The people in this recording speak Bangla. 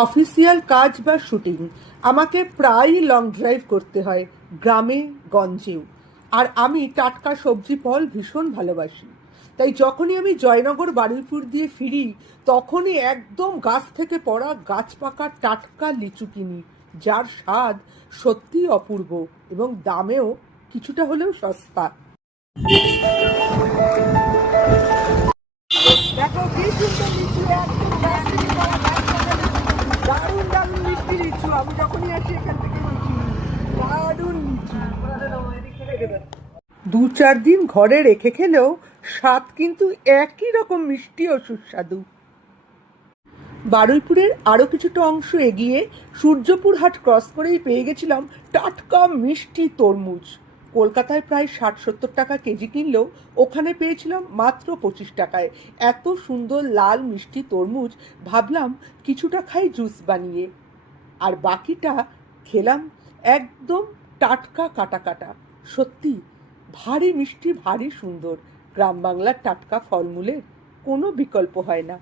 অফিসিয়াল কাজ বা শুটিং আমাকে প্রায়ই লং ড্রাইভ করতে হয়, গ্রামে গঞ্জেও। আর আমি টাটকা সবজি ফল ভীষণ ভালোবাসি। তাই যখনই আমি জয়নগর বারুইপুর দিয়ে ফিরি, তখনই একদম গাছ থেকে পড়া গাছ পাকা টাটকা লিচু কিনি, যার স্বাদ সত্যিই অপূর্ব এবং দামেও কিছুটা হলেও সস্তা। দেখো কি সুন্দর লিচু, একদম গাছ থেকে পড়া গাছ পাকা লিচু। দারুণ দারুণ মিষ্টি লিচু, আমি যখনই আসি এখান থেকে বলছি দারুণ লিচু। 2-4 দিন ঘরে রেখে খেলেও স্বাদ কিন্তু একই রকম মিষ্টি ও সুস্বাদু। বারুইপুরের আরও কিছুটা অংশ এগিয়ে সূর্যপুর হাট ক্রস করেই পেয়ে গেছিলাম টাটকা মিষ্টি তরমুজ। কলকাতায় প্রায় 60-70 টাকা কেজি কিনলেও ওখানে পেয়েছিলাম মাত্র 25 টাকায়। এত সুন্দর লাল মিষ্টি তরমুজ, ভাবলাম কিছুটা খাই জুস বানিয়ে, আর বাকিটা খেলাম একদম টাটকা কাটা কাটা। সত্যি ভারী মিষ্টি, ভারী সুন্দর। গ্রাম বাংলার টাটকা ফলমূলের কোনো বিকল্প হয় না।